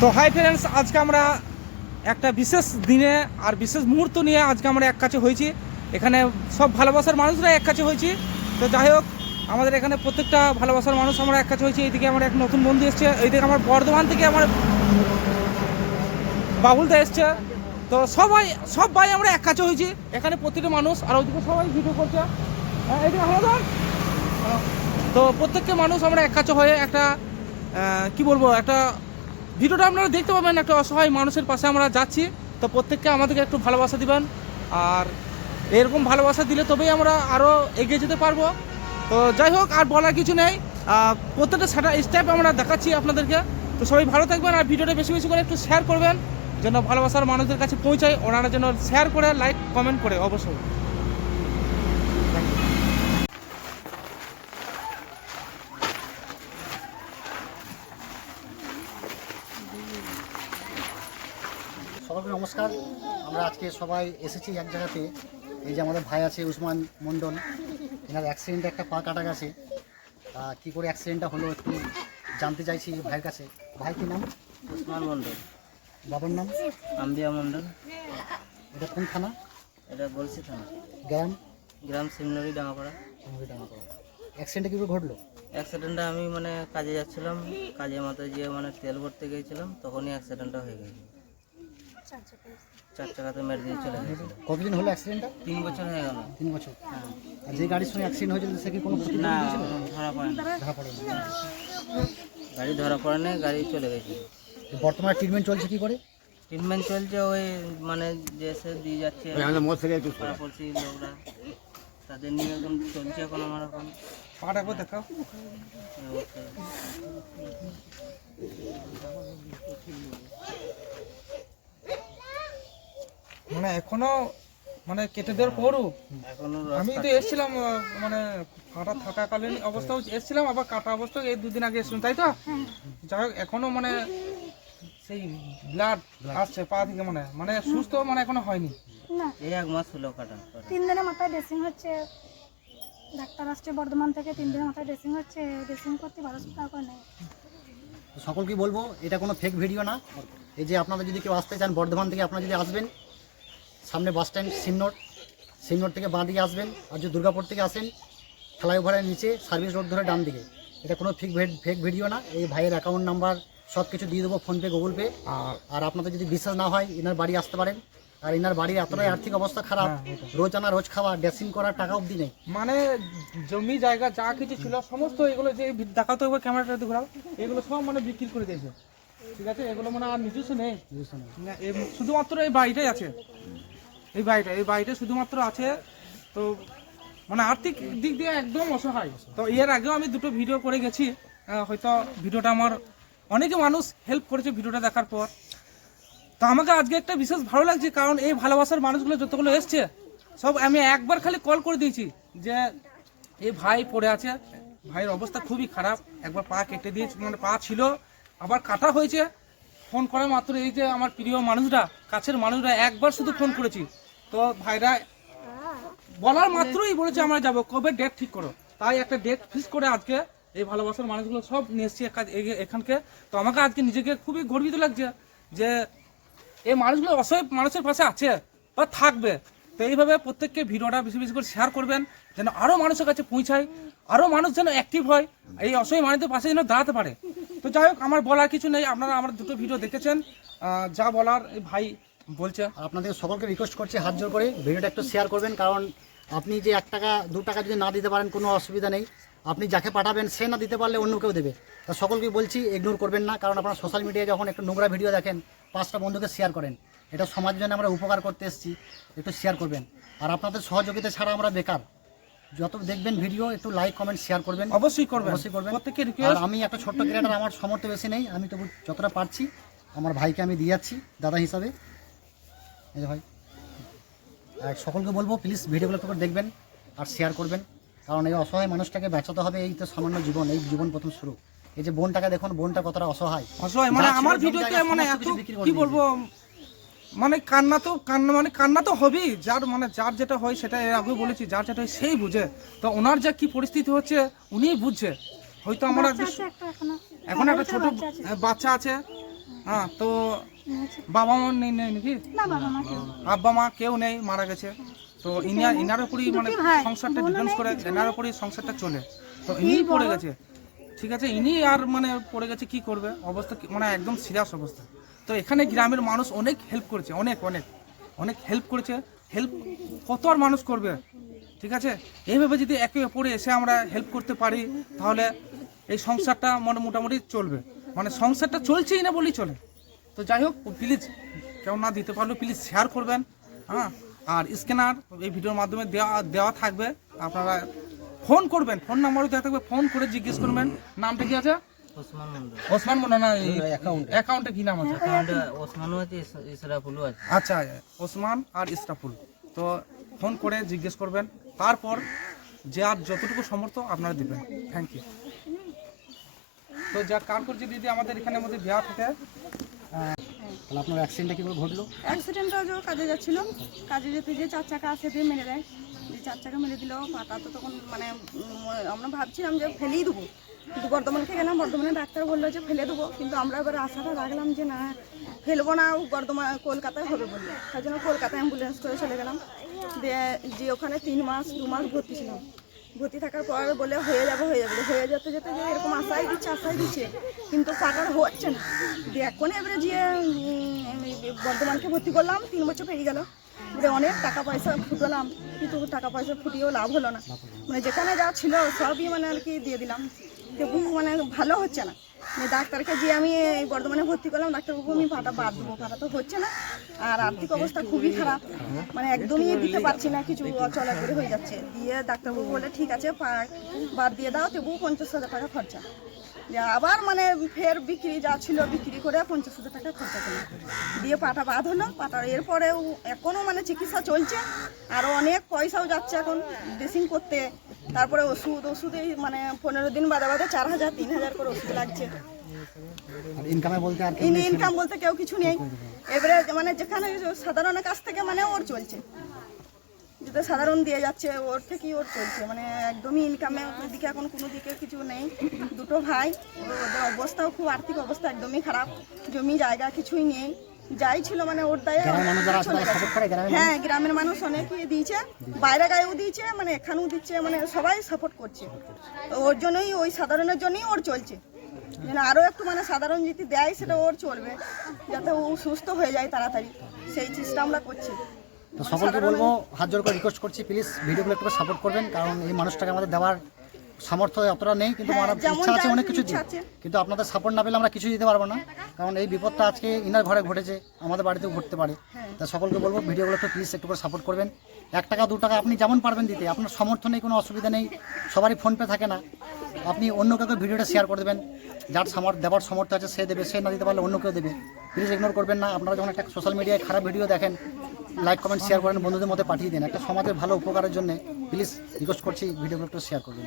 তো hi friends, আজকে আমরা একটা বিশেষ দিনে আর বিশেষ মুহূর্ত নিয়ে আজকে আমরা এক কাছে হয়েছি। এখানে সব ভালোবাসার মানুষরা এক কাছে হয়েছি। তো যাই হোক, আমাদের এখানে প্রত্যেকটা ভালোবাসার মানুষ আমরা এক কাছে হয়েছি। এইদিকে আমার এক নতুন বন্ধু এসছে, এইদিকে আমার বর্ধমান থেকে আমার বাবুলদা এসছে। তো সবাই আমরা এক কাছে হয়েছি এখানে প্রতিটা মানুষ। আর ওইদিকে সবাই ভিডিও করছে, এইদিকে আমাদের। তো প্রত্যেকটা মানুষ আমরা এক কাছে হয়ে একটা কি বলবো, একটা ভিডিওটা আপনারা দেখতে পাবেন। একটা অসহায় মানুষের পাশে আমরা যাচ্ছি। তো প্রত্যেককে আমাদেরকে একটু ভালোবাসা দিবেন, আর এরকম ভালোবাসা দিলে তবেই আমরা আরও এগিয়ে যেতে পারবো। তো যাই হোক, আর বলার কিছু নেই, প্রত্যেকটা স্টেপ আমরা দেখাচ্ছি আপনাদেরকে। তো সবাই ভালো থাকবেন, আর ভিডিওটা বেশি বেশি করে একটু শেয়ার করবেন, যেন ভালোবাসার মানুষদের কাছে পৌঁছায়। ওনারা যেন শেয়ার করে, লাইক কমেন্ট করে অবশ্যই। সবাইকে নমস্কার। আমরা আজকে সবাই এসেছি এক জায়গাতে। এই যে আমাদের ভাই আছে উসমান মণ্ডল, এনার অ্যাক্সিডেন্টে একটা পা কাটা গেছে। কী করে অ্যাক্সিডেন্টটা হলো একটু জানতে চাইছি ভাইয়ের কাছে। ভাই কী নাম? উসমান মণ্ডল। বাবার নাম? আম্বিয়া মণ্ডল। এটা কোন থানা? এটা গলসি থানা। গ্রাম সিমনরি ডাঙাপাড়া। অ্যাক্সিডেন্টটা কী করে ঘটলো? অ্যাক্সিডেন্টটা আমি কাজে যাচ্ছিলাম, কাজের মাথায় গিয়ে তেল ভরতে গিয়েছিলাম, তখনই অ্যাক্সিডেন্টটা হয়ে গেছিল। 4 চাকাতে মেরে দিয়ে চলে গেছিল। কতদিন হলো অ্যাক্সিডেন্টটা? 3 বছর হয়ে গেল। 3 বছর। আর যে গাড়ির সঙ্গে অ্যাক্সিডেন্ট হয়েছিল সে কি কোনো ক্ষতি না, হয়েছিল? ধরা পড়ে না। ধরা পড়েনি। গাড়ি ধরা পড়ে না, গাড়ি চলে গেছিল। বর্তমানে ট্রিটমেন্ট চলছে কী করে? ট্রিটমেন্ট চলছে, ওই যে এসে দিয়ে যাচ্ছে পাড়াপড়শি লোকরা, তাদের নিয়ে এখন চলছে। এখন আমার এখন পাটা একবার দেখাও। এখনো কেটে দেওয়ার পরও এখনো আমি তো এসেছিলাম, কাটা থাকাকালীন অবস্থাও এসেছিলাম, আবার কাটা অবস্থা এই 2 দিন আগে এসেছিলাম, তাই তো? যাই হোক, এখনো সেই ব্লাড আসছে পা থেকে, সুস্থ এখনো হয়নি। না, এই 1 মাস হলো কাটা। 3 দিনের মাথায় ড্রেসিং হচ্ছে। ডাক্তার আসছে বর্ধমান থেকে, 3 দিনের মাথায় ড্রেসিং হচ্ছে। ড্রেসিং করতে 1200 টাকা করে নেয়। সকলকে বলবো এটা কোনো ফেক ভিডিও না। এই যে আপনারা যদি কেউ আসতে চান বর্ধমান থেকে, আপনারা যদি আসবেন সামনে বাস স্ট্যান্ড সিমনোর থেকে বাঁ দিকে আসবেন। আর যদি দুর্গাপুর থেকে আসেন ফ্লাইওভারের নিচে সার্ভিস রোড ধরে ডান দিকে। এটা কোনো ফেক ভিডিও না। এই ভাইয়ের অ্যাকাউন্ট নাম্বার সব কিছু দিয়ে দেবো, ফোনপে গুগল পে। আর আপনাদের যদি বিশ্বাস না হয় এনার বাড়ি আসতে পারেন। আর এনার বাড়ির এতটাই আর্থিক অবস্থা খারাপ, রোজ আনা রোজ খাওয়া, ড্রেসিং করার টাকা অবধি নেই। জমি জায়গা যা কিছু ছিল সমস্ত, এগুলো যে দেখাতো একবার ক্যামেরাটা ঘোরাও, এগুলো সব বিক্রি করে দিয়েছে। ঠিক আছে, এগুলো আর নিজস্ব নেই। শুধুমাত্র এই বাড়িটাই আছে। এই বাড়িটা শুধুমাত্র আছে। তো আর্থিক দিক দিয়ে একদম অসহায়। তো এর আগেও আমি 2টো ভিডিও করে গেছি। হয়তো ভিডিওটা আমার অনেকে মানুষ হেল্প করেছে ভিডিওটা দেখার পর। তো আমাকে আজকে একটা বিশেষ ভালো লাগছে, কারণ এই ভালোবাসার মানুষগুলো যতগুলো এসছে সব আমি একবার খালি কল করে দিয়েছি যে এই ভাই পড়ে আছে, ভাইয়ের অবস্থা খুবই খারাপ, একবার পা কেটে দিয়েছে, পা ছিল আবার কাটা হয়েছে। ফোন করা মাত্র এই যে আমার প্রিয় মানুষরা, কাছের মানুষরা একবার শুধু ফোন করেছি। তো ভাইরা বলার মাত্রই বলেছে আমরা যাব, কবে ডেট ঠিক করো। তাই একটা ডেট ফিক্স করে আজকে এই ভালোবাসার মানুষগুলো সব নিয়ে এসছি এখানকে। তো আমাকে আজকে নিজেকে খুবই গর্বিত লাগছে যে এই মানুষগুলো অসহায় মানুষের পাশে আছে বা থাকবে। তো এইভাবে প্রত্যেককে ভিডিওটা বেশি বেশি করে শেয়ার করবেন, যেন আরও মানুষের কাছে পৌঁছায়, আরও মানুষ যেন অ্যাক্টিভ হয়, এই অসহায় মানুষদের পাশে যেন দাঁড়াতে পারে। তো যাই হোক, আমার বলার কিছু নেই। আপনারা আমার 2টো ভিডিও দেখেছেন, যা বলার এই ভাই বলছে। আপনাদের সকলকে রিকোয়েস্ট করছি হাত জোর করে ভিডিওটা একটু শেয়ার করবেন। কারণ আপনি যে 1 টাকা 2 টাকা যদি না দিতে পারেন কোনো অসুবিধা নেই, আপনি যাকে পাঠাবেন সে না দিতে পারলে অন্য কেউ দেবে। তা সকলকে বলছি ইগনোর করবেন না। কারণ আপনারা সোশ্যাল মিডিয়ায় যখন একটু নোংরা ভিডিও দেখেন 5টা বন্ধুকে শেয়ার করেন। এটা সমাজের জন্য আমরা উপকার করতে এসেছি, একটু শেয়ার করবেন। আর আপনাদের সহযোগিতা ছাড়া আমরা বেকার। যত দেখবেন ভিডিও একটু লাইক কমেন্ট শেয়ার করবেন, অবশ্যই করবেন। প্রত্যেককে রিকোয়েস্ট। আর আমি একটা ছোট্ট ক্রিয়েটার, আমার সামর্থ্য বেশি নেই, আমি তবু যতটা পারছি আমার ভাইকে আমি দিয়ে যাচ্ছি দাদা হিসাবে। এই যে ভাই, আর সকলকে বলবো প্লিজ ভিডিওগুলো একটু করে দেখবেন আর শেয়ার করবেন। কারণ এই অসহায় মানুষটাকে বাঁচাতে হবে। এই তো সামান্য জীবন, এই জীবন প্রথম শুরু। এই যে বোনটাকে দেখুন, বোনটা কতটা অসহায়। আমার ভিডিওতে এত কি বলবো, কান্না তো হবেই। যার যেটা হয় সেটা এর আগে বলেছি, যার যেটা হয় সেই বুঝে। তো ওনার যা কি পরিস্থিতি হচ্ছে উনিই বুঝছে। হয়তো আমার এখন একটা ছোট বাচ্চা আছে, হ্যাঁ, তো বাবা মা নেই নেই নাকি? না বাবা মা কেউ আব্বা মা কেউ নেই, মারা গেছে। তো ইনার উপরই মানে দুটি ভাই, সংসারটা বোনও ডিপেন্ডস নেই, করে, কিছু এনার নেই। উপরই সংসারটা চলে। তো ইনিই পড়ে গেছে, ঠিক আছে, ইনি আর মানে পড়ে গেছে, কি করবে, অবস্থা মানে একদম সিরিয়াস অবস্থা। তো এখানে গ্রামের মানুষ অনেক হেল্প করেছে, অনেক অনেক অনেক হেল্প করেছে। হেল্প কত আর মানুষ করবে, ঠিক আছে। এইভাবে যদি একে অপরে এসে আমরা হেল্প করতে পারি তাহলে এই সংসারটা মানে মোটামুটি চলবে, মানে সংসারটা চলছেই না বলেই চলে। তো যাই হোক, প্লিজ কেউ না দিতে পারলে প্লিজ শেয়ার করবেন, হ্যাঁ। আর স্ক্যানার এই ভিডিওর মাধ্যমে দেওয়া থাকবে, আপনারা ফোন করবেন, ফোন নাম্বারও দেওয়া থাকবে, ফোন করে জিজ্ঞেস করবেন নামটা কি আছে। ওসমান মন্ডল। ওসমান মনে না, অ্যাকাউন্টে কি নাম আছে? অ্যাকাউন্টে ওসমানও আছে, ইসরাফুলও আছে। আচ্ছা, ওসমান আর ইসরাফুল। তো ফোন করে জিজ্ঞেস করবেন, তারপর যে আর যতটুকু সামর্থ্য আপনারা দেবেন। Thank you. তো যা কার করছে দিদি আমাদের এখানে মধ্যে দেওয়া থাকে। তাহলে আপনার অ্যাক্সিডেন্টটা কীভাবে ঘটলো? অ্যাক্সিডেন্টটা যে কাজে যাচ্ছিল, কাজে যেতে যে 4 চাকা আসে দিয়ে মেরে দেয়। যে 4 চাকা মেরে দিল, পাটা তো তখন মানে আমরা ভাবছিলাম যে ফেলেই দেবো, কিন্তু বর্ধমানকে গেলাম, বর্ধমানে ডাক্তার বললো যে ফেলে দেবো, কিন্তু আমরা এবার আশাটা রাখলাম যে না ফেলবো না, বর্ধমান কলকাতায় হবে বললো, তার জন্য কলকাতায় অ্যাম্বুলেন্স করে চলে গেলাম। দিয়ে যে ওখানে 2 মাস ভর্তি ছিলাম। ভর্তি থাকার পর বলে হয়ে যাবে, হয়ে যেতে যেতে যে এরকম আশাই দিচ্ছে, কিন্তু পাটার হচ্ছে না। দিয়ে এখন এবারে যে বর্ধমানকে ভর্তি করলাম, 3 বছর পেরিয়ে গেল, যে অনেক টাকা পয়সা ফুটালাম, কিন্তু টাকা পয়সা ফুটিয়েও লাভ হলো না। মানে যেখানে যা ছিল সবই মানে আর কি দিয়ে দিলাম, তবু মানে ভালো হচ্ছে না। মানে ডাক্তারকে যে আমি এই বর্ধমানে ভর্তি করলাম, ডাক্তারবাবু আমি পাটা বাদ দেবো, পাটা তো হচ্ছে না, আর আর্থিক অবস্থা খুবই খারাপ, মানে একদমই দিতে পারছি না, কিছু চলা করে হয়ে যাচ্ছে। দিয়ে ডাক্তারবাবু বলে ঠিক আছে বাদ দিয়ে দাও, তবুও 50,000 টাকা খরচা। যে আবার মানে ফের বিক্রি যা ছিল বিক্রি করে 50,000 টাকা খরচা করলো, দিয়ে পাটা বাদ হলো। পাটা এরপরেও এখনও মানে চিকিৎসা চলছে, আরও অনেক পয়সাও যাচ্ছে এখন ড্রেসিং করতে, তারপরে ওষুধে মানে 15 দিন বাদে 4,000 3,000 করে ওষুধ লাগছে। আর ইনকামে বলতে আর কি? ইনকাম বলতে কেউ কিছু নেই। এবারে মানে যেখানে সাধারণের কাছ থেকে মানে ওর চলছে, যেটা সাধারণ দিয়ে যাচ্ছে ওর থেকেই ওর চলছে, মানে একদমই ইনকামের দিকে এখন কোনো দিকে কিছু নেই। 2 ভাই, ওদের অবস্থাও খুব, আর্থিক অবস্থা একদমই খারাপ, জমি জায়গা কিছুই নেই, যাই ছিল মানে ওর দায়ে চলে গেছে। হ্যাঁ, গ্রামের মানুষ অনেকই দিয়েছে, বাইরে গায়েও দিয়েছে, মানে এখানেও দিচ্ছে, মানে সবাই সাপোর্ট করছে। তো ওর জন্যই, ওই সাধারণের জন্যই ওর চলছে, যেন আরও একটু মানে সাধারণ যদি দেয় সেটা ওর চলবে, যাতে ও সুস্থ হয়ে যায় তাড়াতাড়ি, সেই চেষ্টা আমরা করছি। তো সকলকে বলবো, হাত জোর করে রিকোয়েস্ট করছি, প্লিজ ভিডিওগুলো একটু সাপোর্ট করবেন, কারণ এই মানুষটাকে আমাদের দেওয়ার সামর্থ্য অতটা নেই, কিন্তু আমার ইচ্ছা আছে অনেক কিছু দিই, কিন্তু আপনাদের সাপোর্ট না পেলে আমরা কিছু দিতে পারবো না, কারণ এই বিপদটা আজকে ইনার ঘরে ঘটেছে, আমাদের বাড়িতেও ঘটতে পারে। তা সকলকে বলবো ভিডিওগুলো একটু প্লিজ একটু করে সাপোর্ট করবেন। 1 টাকা 2 টাকা আপনি যেমন পারবেন দিতে, আপনার সামর্থ্য নেই, কোনো অসুবিধা নেই, সবারই ফোনপে থাকে না, আপনি অন্য কাউকে ভিডিওটা শেয়ার করে দেবেন, যার দেওয়ার সামর্থ্য আছে সে দেবে, সে না দিতে পারলে অন্য কেউ দেবে। প্লিজ ইগনোর করবেন না। আপনারা যখন একটা সোশ্যাল মিডিয়ায় খারাপ ভিডিও দেখেন, লাইক কমেন্ট শেয়ার করেন, বন্ধুদের মধ্যে পাঠিয়ে দিন, একটা সমাজের ভালো উপকারের জন্য প্লিজ রিকোয়েস্ট করছি ভিডিওগুলো একটু শেয়ার করবেন।